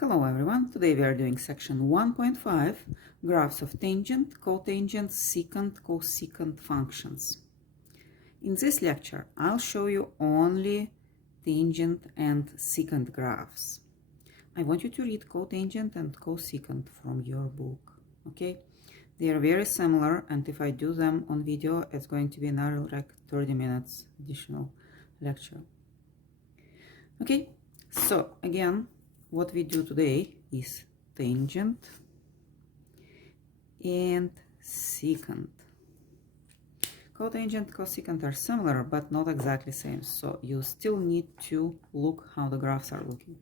Hello everyone, today we are doing section 1.5, graphs of tangent, cotangent, secant, cosecant functions. In this lecture, I'll show you only tangent and secant graphs. I want you to read cotangent and cosecant from your book, okay? They are very similar, and if I do them on video, it's going to be another like 30 minutes additional lecture. Okay, so again, what we do today is tangent and secant. Cotangent, cosecant are similar, but not exactly same. So you still need to look how the graphs are looking.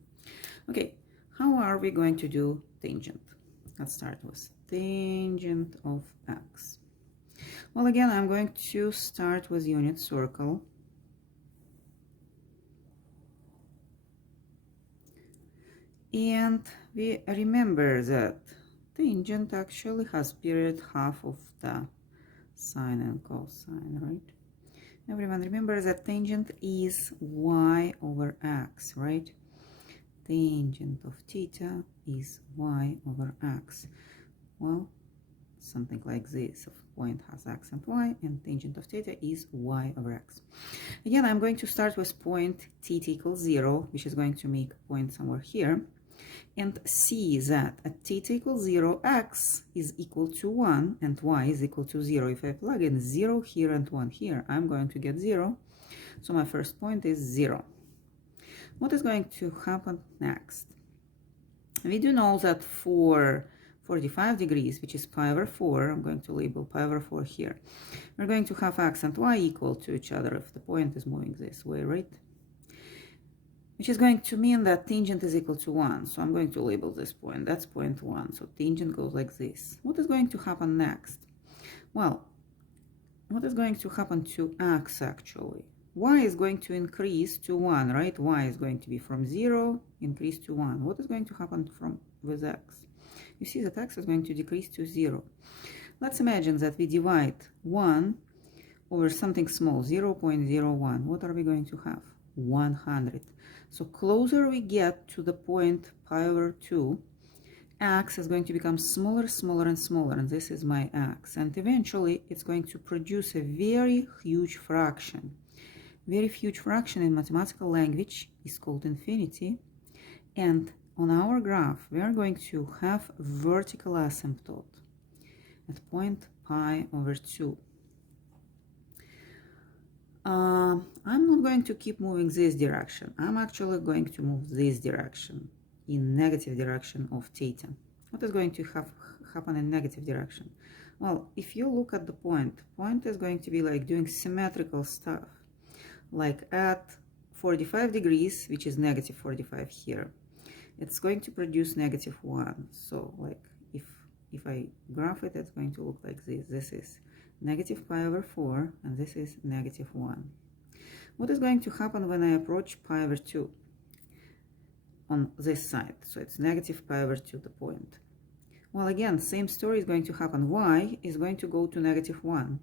Okay, how are we going to do tangent? Let's start with tangent of x. Well, again, I'm going to start with unit circle. And we remember that tangent actually has period half of the sine and cosine, right? Everyone remember that tangent is y over x, right? Tangent of theta is y over x. Well, something like this. Of point has x and y, and tangent of theta is y over x. Again, I'm going to start with point theta equals 0, which is going to make a point somewhere here. And see that at theta equals 0, x is equal to 1 and y is equal to 0. If I plug in 0 here and 1 here, I'm going to get 0. So my first point is 0. What is going to happen next? We do know that for 45 degrees, which is pi over 4, I'm going to label pi over 4 here, we're going to have x and y equal to each other if the point is moving this way, right? Which is going to mean that tangent is equal to 1. So I'm going to label this point. That's point 1. So tangent goes like this. What is going to happen next? Well, what is going to happen to x actually? Y is going to increase to 1, right? Y is going to be from 0, increase to 1. What is going to happen with x? You see that x is going to decrease to 0. Let's imagine that we divide 1 over something small, 0.01. What are we going to have? 100. So closer we get to the point pi over 2, x is going to become smaller, smaller, and smaller, and this is my x. And eventually it's going to produce a very huge fraction. Very huge fraction in mathematical language is called infinity. And on our graph, we are going to have vertical asymptote at point pi over 2. I'm not going to keep moving this direction. I'm actually going to move this direction, in negative direction of theta. What is going to happen in negative direction? Well, if you look at the point is going to be like doing symmetrical stuff. Like at 45 degrees, which is negative 45 here, it's going to produce negative 1. So like if I graph it, it's going to look like this. This is negative pi over 4, and this is negative 1. What is going to happen when I approach pi over 2 on this side? So it's negative pi over 2, the point. Well, again, same story is going to happen. Y is going to go to negative 1,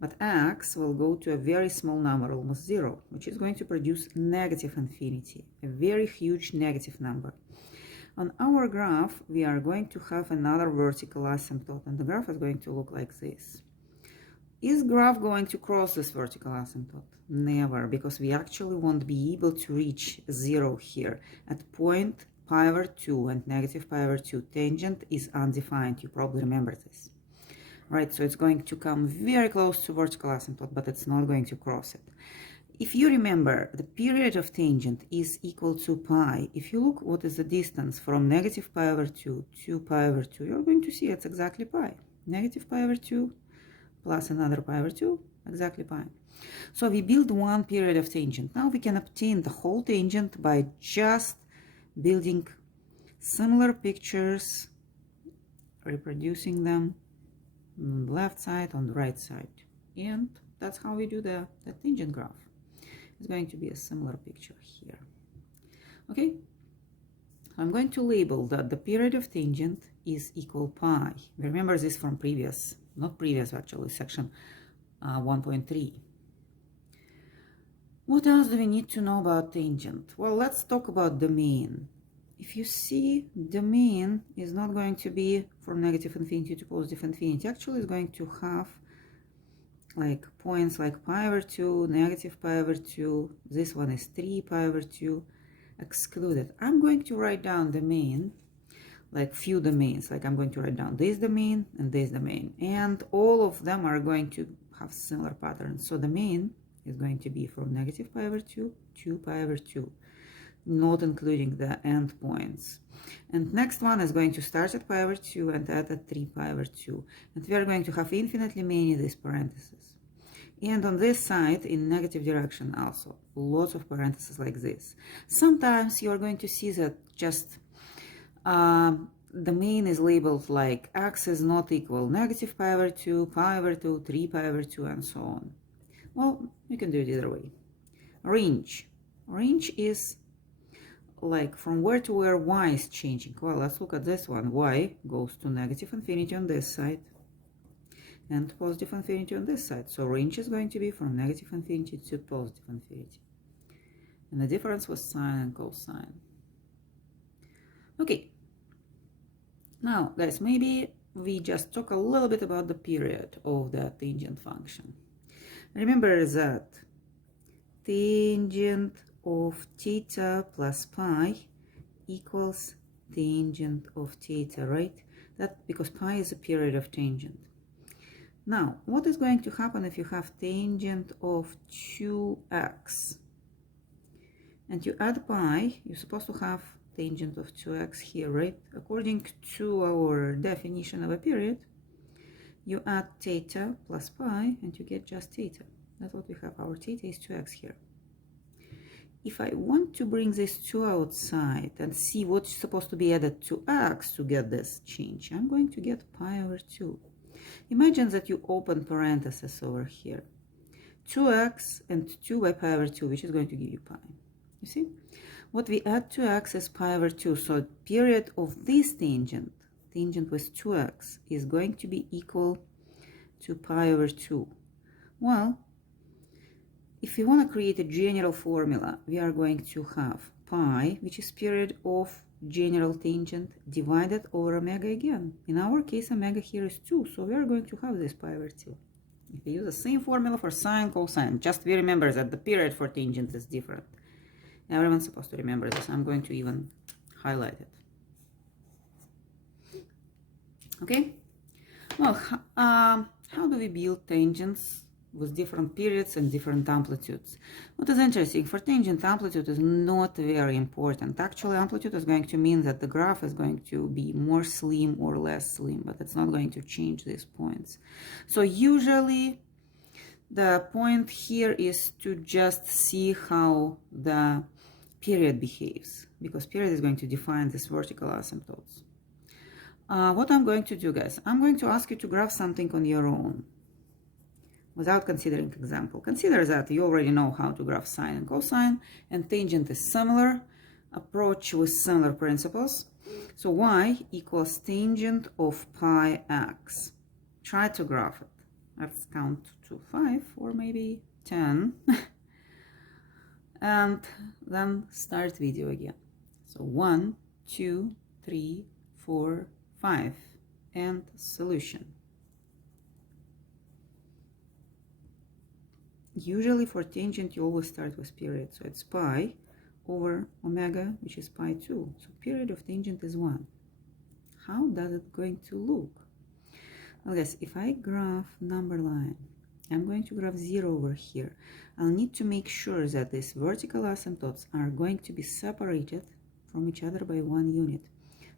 but x will go to a very small number, almost 0, which is going to produce negative infinity, a very huge negative number. On our graph, we are going to have another vertical asymptote, and the graph is going to look like this. Is graph going to cross this vertical asymptote? Never, because we actually won't be able to reach 0 here. At point pi over 2 and negative pi over 2, tangent is undefined. You probably remember this. Right, so it's going to come very close to vertical asymptote, but it's not going to cross it. If you remember, the period of tangent is equal to pi. If you look what is the distance from negative pi over 2 to pi over 2, you're going to see it's exactly pi. Negative pi over 2 plus another pi over 2, exactly pi. So we build one period of tangent. Now we can obtain the whole tangent by just building similar pictures, reproducing them on the left side, on the right side. And that's how we do the tangent graph. It's going to be a similar picture here. Okay, I'm going to label that the period of tangent is equal pi. Remember this from previous, not previous actually, section 1.3. What else do we need to know about tangent? Well, let's talk about domain. if you see, the mean is not going to be from negative infinity to positive infinity. Actually, it's going to have like points like pi over 2, negative pi over 2. This one is 3 pi over 2 excluded. I'm going to write down the mean, like few domains. Like I'm going to write down this domain and this domain. And all of them are going to have similar patterns. So the mean is going to be from negative pi over 2 to pi over 2. Not including the endpoints. And next one is going to start at pi over 2 and end at 3 pi over 2. And we are going to have infinitely many of these parentheses. And on this side, in negative direction also, lots of parentheses like this. Sometimes you are going to see that just the main is labeled like x is not equal negative pi over 2, pi over 2, 3 pi over 2, and so on. Well, you can do it either way. Range. Range is like from where to where y is changing. Well, let's look at this one. Y goes to negative infinity on this side and positive infinity on this side. So range is going to be from negative infinity to positive infinity. And the difference was sine and cosine. Okay. Now, guys, maybe we just talk a little bit about the period of the tangent function. Remember that tangent of theta plus pi equals tangent of theta, right? That because pi is a period of tangent. Now, what is going to happen if you have tangent of 2x and you add pi? You're supposed to have tangent of 2x here, right? According to our definition of a period, you add theta plus pi and you get just theta. That's what we have. Our theta is 2x here. If I want to bring this 2 outside and see what's supposed to be added to x to get this change, I'm going to get pi over 2. Imagine that you open parentheses over here. 2x and 2 by pi over 2, which is going to give you pi. You see? What we add to x is pi over 2. So period of this tangent with 2x, is going to be equal to pi over 2. Well, if we want to create a general formula, we are going to have pi, which is period of general tangent, divided over omega again. In our case, omega here is 2, so we are going to have this pi over 2. If we use the same formula for sine, cosine, just we remember that the period for tangent is different. Everyone's supposed to remember this. I'm going to even highlight it. Okay? Well, how do we build tangents with different periods and different amplitudes? What is interesting, for tangent, amplitude is not very important. Actually, amplitude is going to mean that the graph is going to be more slim or less slim, but it's not going to change these points. So usually the point here is to just see how the period behaves, because period is going to define this vertical asymptotes. What I'm going to do, guys, I'm going to ask you to graph something on your own without considering example. Consider that you already know how to graph sine and cosine, and tangent is similar, approach with similar principles. So y equals tangent of pi x. Try to graph it. Let's count to 5 or maybe 10. And then start video again. So 1, 2, 3, 4, 5, and solution. Usually for tangent you always start with period, so it's pi over omega, which is pi 2. So period of tangent is 1. How does it going to look? Well, guys, if I graph number line, I'm going to graph 0 over here. I'll need to make sure that these vertical asymptotes are going to be separated from each other by 1 unit.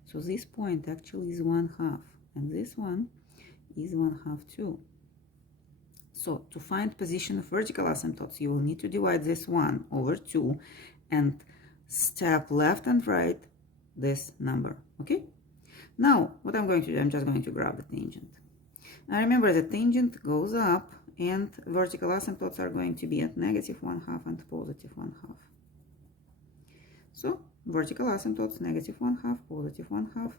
So this point actually is 1/2, and this one is 1/2 too. So to find position of vertical asymptotes, you will need to divide this 1 over 2 and step left and right this number, okay? Now, what I'm going to do, I'm just going to grab the tangent. Now remember, the tangent goes up and vertical asymptotes are going to be at negative 1/2 and positive 1/2. So vertical asymptotes, negative 1/2, positive 1/2.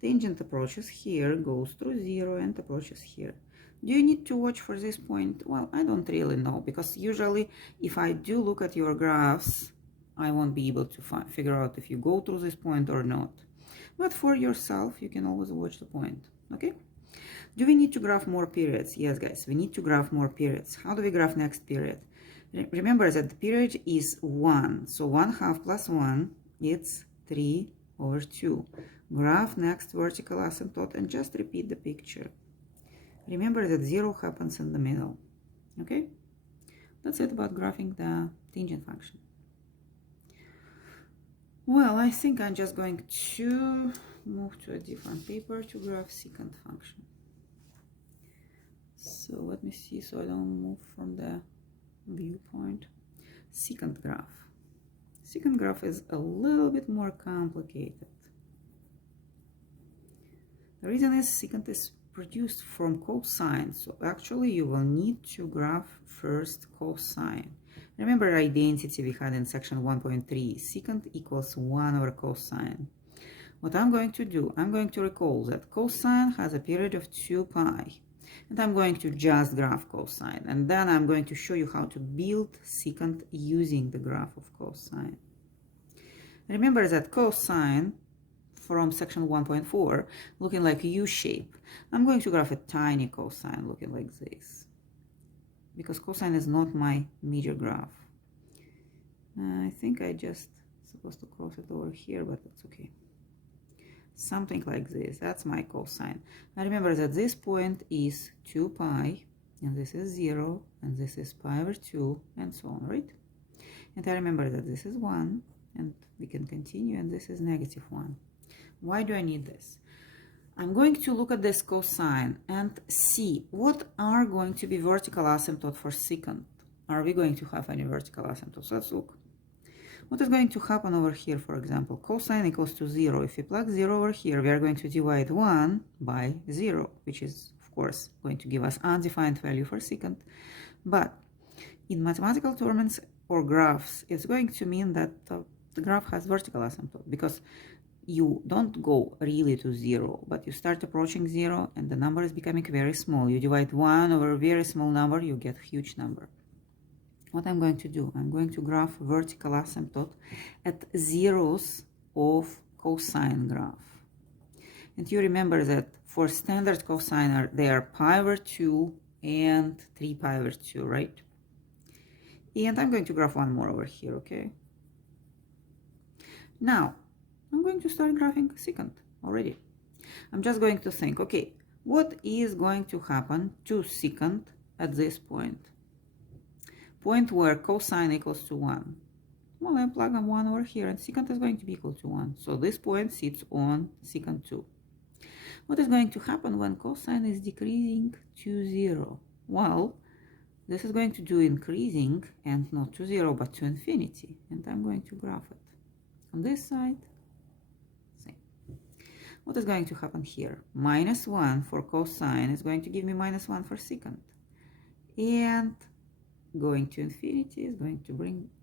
Tangent approaches here, goes through 0 and approaches here. Do you need to watch for this point? Well, I don't really know, because usually if I do look at your graphs, I won't be able to figure out if you go through this point or not. But for yourself, you can always watch the point, okay? Do we need to graph more periods? Yes, guys, we need to graph more periods. How do we graph next period? Remember that the period is 1. So 1/2 plus 1, it's 3/2. Graph next vertical asymptote and just repeat the picture. Remember that 0 happens in the middle, okay? That's it about graphing the tangent function. Well, I think I'm just going to move to a different paper to graph secant function. So let me see so I don't move from the viewpoint. Secant graph. Secant graph is a little bit more complicated. The reason is secant is produced from cosine, so actually you will need to graph first cosine. Remember our identity we had in section 1.3, secant equals 1/cosine. What I'm going to do, I'm going to recall that cosine has a period of 2 pi, and I'm going to just graph cosine, and then I'm going to show you how to build secant using the graph of cosine. Remember that cosine from section 1.4 looking like a U shape. I'm going to graph a tiny cosine looking like this, because cosine is not my major graph. I think I just supposed to cross it over here, but that's okay. Something like this, that's my cosine. Now remember that this point is 2 pi, and this is 0, and this is pi/2, and so on, right? And I remember that this is 1, and we can continue, and this is -1. Why do I need this? I'm going to look at this cosine and see what are going to be vertical asymptote for secant. Are we going to have any vertical asymptotes? Let's look. What is going to happen over here, for example? Cosine equals to 0. If we plug 0 over here, we are going to divide 1 by 0, which is, of course, going to give us undefined value for secant. But in mathematical terms or graphs, it's going to mean that the graph has vertical asymptote, because you don't go really to 0, but you start approaching 0 and the number is becoming very small. You divide 1 over a very small number, you get a huge number. What I'm going to do, I'm going to graph vertical asymptote at zeros of cosine graph. And you remember that for standard cosine, they are pi/2 and 3 pi/2, right? And I'm going to graph one more over here, okay? Now, I'm going to start graphing secant already. I'm just going to think, okay, what is going to happen to secant at this point? Point where cosine equals to 1. Well, I plug in 1 over here, and secant is going to be equal to 1. So this point sits on secant 2. What is going to happen when cosine is decreasing to 0? Well, this is going to do increasing, and not to 0, but to infinity. And I'm going to graph it. On this side, same. What is going to happen here? -1 for cosine is going to give me -1 for secant. And going to infinity is going to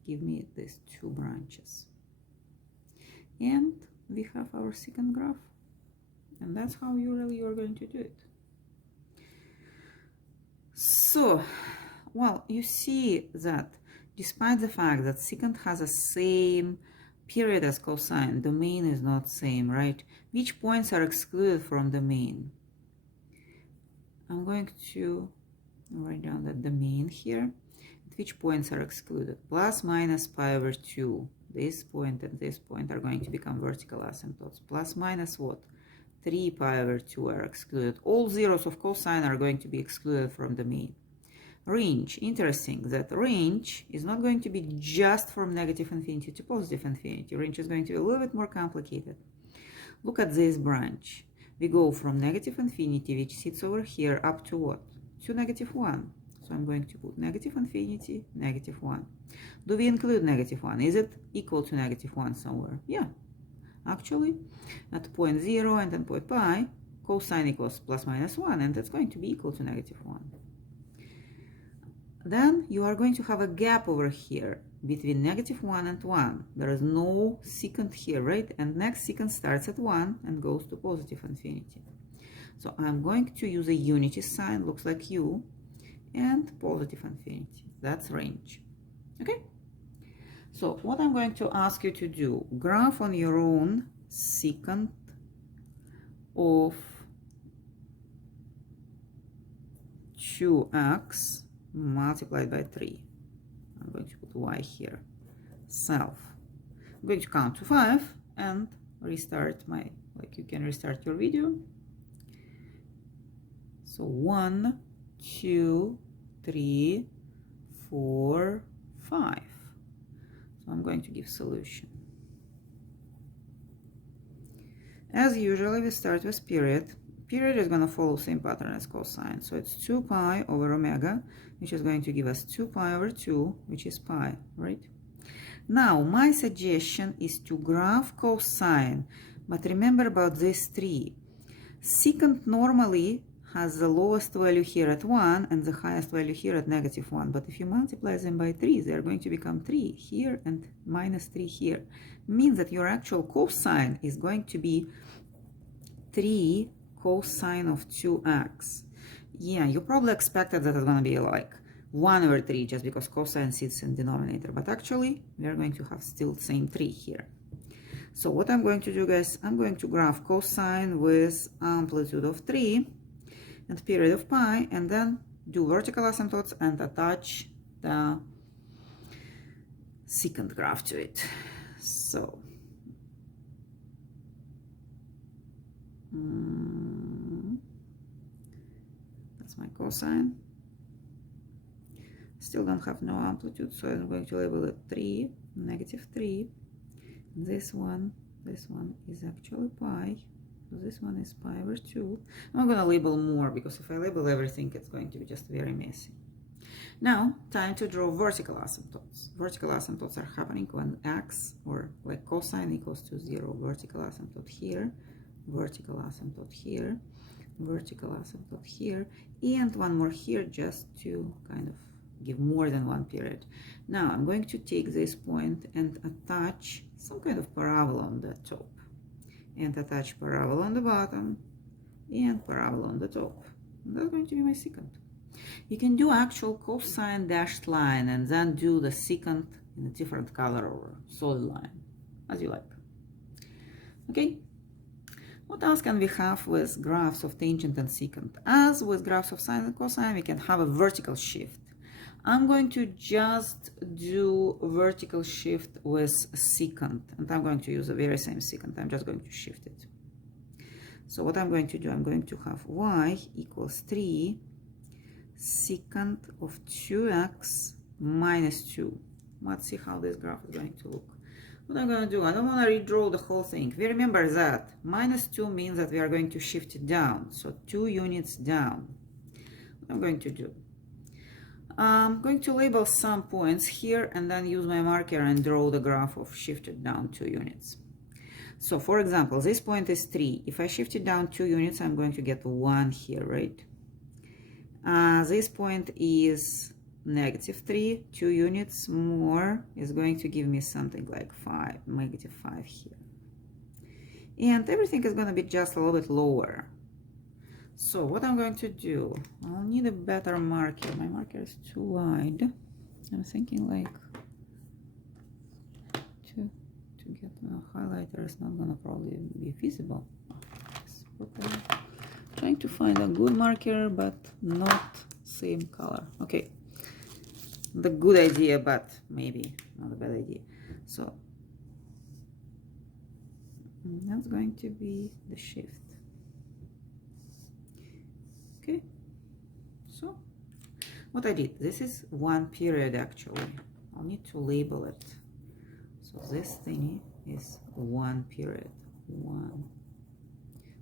give me these 2 branches. And we have our secant graph. And that's how you're going to do it. So, well, you see that despite the fact that secant has the same period as cosine, domain is not same, right? Which points are excluded from domain? I'm going to write down the domain here. Which points are excluded? Plus minus pi/2. This point and this point are going to become vertical asymptotes. Plus minus what? 3 pi/2 are excluded. All zeros of cosine are going to be excluded from domain. Range. Interesting that range is not going to be just from negative infinity to positive infinity. Range is going to be a little bit more complicated. Look at this branch. We go from negative infinity, which sits over here, up to what? To -1. So I'm going to put negative infinity, -1. Do we include -1? Is it equal to -1 somewhere? Yeah. Actually, at point 0 and then point pi, cosine equals plus minus 1, and that's going to be equal to -1. Then you are going to have a gap over here between -1 and 1. There is no secant here, right? And next secant starts at 1 and goes to positive infinity. So I'm going to use a unity sign, looks like U, and positive infinity. That's range. Okay? So what I'm going to ask you to do, graph on your own secant of 2x multiplied by 3. I'm going to put y here. Self. I'm going to count to 5 and restart my, like you can restart your video. So 1, 2, 3, 4, 5. So I'm going to give solution. As usual, we start with period. Period is going to follow same pattern as cosine. So it's 2 pi over omega, which is going to give us 2 pi over 2, which is pi, right? Now, my suggestion is to graph cosine, but remember about this 3. Secant normally has the lowest value here at 1 and the highest value here at -1. But if you multiply them by 3, they are going to become 3 here and -3 here. Means that your actual cosine is going to be 3 cosine of 2x. Yeah, you probably expected that it's going to be like 1 over 3 just because cosine sits in denominator. But actually, we are going to have still the same 3 here. So what I'm going to do, guys, I'm going to graph cosine with amplitude of 3 and period of pi, and then do vertical asymptotes and attach the secant graph to it. So that's my cosine. Still don't have no amplitude, so I'm going to label it 3, -3. This one is actually pi. So this one is pi over 2. I'm going to label more because if I label everything, it's going to be just very messy. Now, time to draw vertical asymptotes. Vertical asymptotes are happening when x, or like cosine, equals to 0. Vertical asymptote here, vertical asymptote here, vertical asymptote here, and one more here just to kind of give more than one period. Now, I'm going to take this point and attach some kind of parabola on the top, and attach parabola on the bottom, and parabola on the top. And that's going to be my secant. You can do actual cosine dashed line and then do the secant in a different color or solid line, as you like. Okay? What else can we have with graphs of tangent and secant? As with graphs of sine and cosine, we can have a vertical shift. I'm going to just do vertical shift with secant, and I'm going to use the very same secant. I'm just going to shift it. So what I'm going to do, I'm going to have y equals 3 secant of 2x minus 2. Let's see how this graph is going to look. What I'm going to do, I don't want to redraw the whole thing. We remember that minus 2 means that we are going to shift it down. So 2 units down. What I'm going to do, I'm going to label some points here and then use my marker and draw the graph of shifted down 2 units. So for example, this point is 3. If I shift it down 2 units, I'm going to get 1 here, right? This point is -3. 2 units more is going to give me something like -5 here. And everything is going to be just a little bit lower. So what I'm going to do, I'll need a better marker. My marker is too wide. I'm thinking like to get a highlighter is not gonna probably be feasible. Trying to find a good marker, but not same color. Okay, the good idea, but maybe not a bad idea. So that's going to be the shift. Okay, so what I did, this is one period actually. I'll need to label it. So this thingy is one period, one.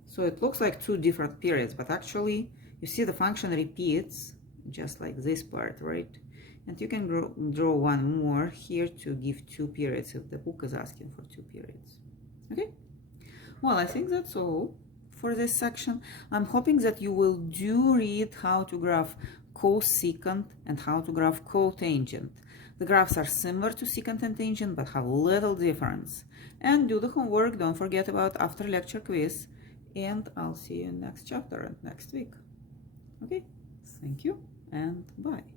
So it looks like 2 different periods, but actually you see the function repeats just like this part, right? And you can draw one more here to give 2 periods if the book is asking for 2 periods. Okay, well, I think that's all for this section. I'm hoping that you will do read how to graph cosecant and how to graph cotangent. The graphs are similar to secant and tangent but have little difference. And do the homework, don't forget about after lecture quiz, and I'll see you in next chapter and next week. Okay, thank you and bye.